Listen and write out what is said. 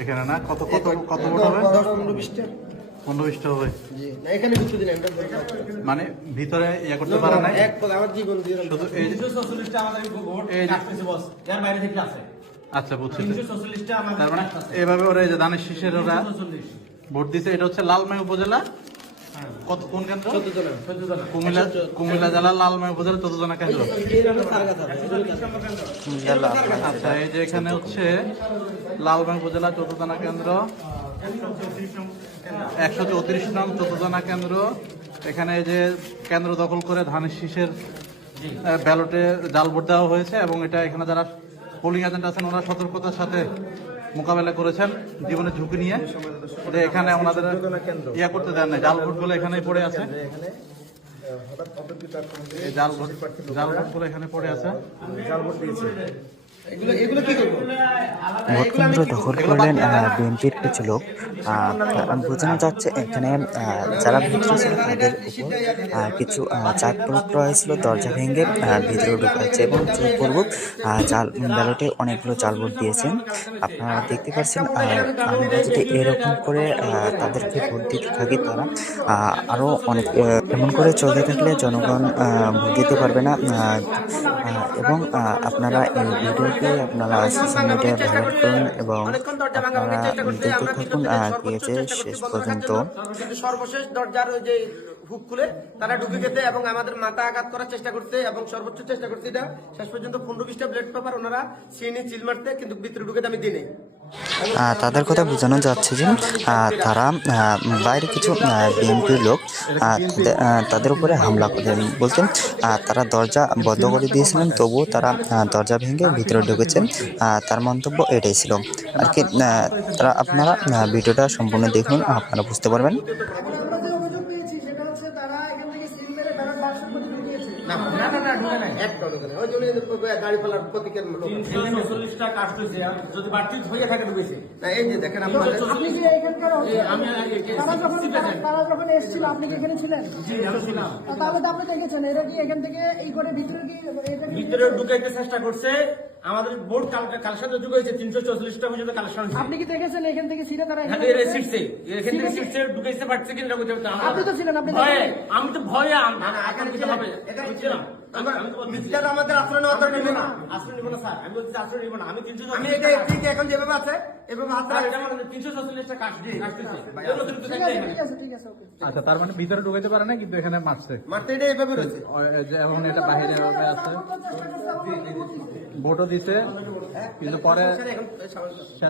এখানে না কত কত কত বড় হবে? 15-20টা হবে। মানে ভিতরে ইয়ে করতে পারে না শুধু এই আচ্ছা বুঝছি। তার মানে এইভাবে ওরা এই যে ধানের শীষের ওরা ভোট দিছে। এটা হচ্ছে লালমাই উপজেলা কত কোন কেন্দ্র? কুমিল্লা জেলা লালমাই উপজেলা 14 জনা কেন্দ্র। আচ্ছা এই যে এখানে হচ্ছে লালমাই উপজেলা 14 জনা কেন্দ্র, 134 নং 14 জনা কেন্দ্র। এখানে এই যে কেন্দ্র দখল করে ধানের শীষের ব্যালটে জাল ভোট দেওয়া হয়েছে এবং এটা এখানে যারা পোলিং এজেন্ট আছেন ওরা সতর্কতার সাথে মোকাবেলা করেছেন জীবনের ঝুঁকি নিয়ে। এখানে ওনাদের ইয়া করতে দেন না, জাল ভোটগুলো এখানেই পড়ে আছে। জাল ভোটগুলো এখানে পড়ে আছে। ভোটকেন্দ্র দখল করলেন বিএনপির কিছু লোক। বোঝানো যাচ্ছে এখানে যারা ভিতরে ছিল তাদের উপর কিছু চাপ প্রয়োগ করা হয়েছিল, দরজা ভেঙে ভিতরে ঢুকাচ্ছে এবং জোরপূর্বক জাল ব্যালটে অনেকগুলো জাল ভোট দিয়েছেন আপনারা দেখতে পাচ্ছেন। আমরা যদি এরকম করে তাদেরকে ভোট দিতে থাকি তারা আরও অনেক এমন করে চলতে থাকলে জনগণ ভোট দিতে পারবে না। এবং আপনারা এই ভিডিওটি আপনারা সোশ্যাল মিডিয়ায় ভাইরাল করুন এবং আপনারা দেখতে থাকুন গিয়েছে শেষ পর্যন্ত। সর্বশেষ দরজার ওই যে হুক খুলে তারা ঢুকে যেতে এবং আমাদের মাথা আঘাত করার চেষ্টা করতে এবং সর্বোচ্চ চেষ্টা করতে এটা শেষ পর্যন্ত 15-20টা ব্লেড পেপার ওনারা সিএনই চিল মারতে, কিন্তু ভিতরে ঢুকে আমি দিই। তাদের কথা বোঝানো যাচ্ছে যে তারা বাইরে কিছু বিএনপির লোক তাদের উপরে হামলা করেন বলছেন। তারা দরজা বন্ধ করে দিয়েছিলেন, তবুও তারা দরজা ভেঙে ভিতরে ঢুকেছেন। তার মন্তব্য এটাই ছিল আর কি। তারা আপনারা ভিডিওটা সম্পূর্ণ দেখুন, আপনারা বুঝতে পারবেন। ভিতরে ঢুকাইতে চেষ্টা করছে। আমাদের বোর্ড কালেকশন যুগ হয়েছে 344টা পর্যন্ত কালেকশন। আপনি কি দেখেছেন এখান থেকে সিটে তারা এখান থেকে সিটে ঢুকাইতে পারছে কিনা আপনি তো ছিলেন, আপনি আমি তো ভয়ে এখন কিছু হবে আমাদের আশ্রয় নেওয়া দরকার নেই। আশ্রয় নিব না স্যার, আমি বলছি আশ্রয় নিব না। আমি আমি এটা ঠিক এখন যেভাবে আছে এভাবে হাত রাখা 344টা কাজ দিয়ে আচ্ছা তার মানে ভিতরে ঢুকাইতে পারে না, কিন্তু এখানে মারছে এটা এভাবে রয়েছে। এখন এটা বাহিরে আছে, ভোটও দিছে কিন্তু পরে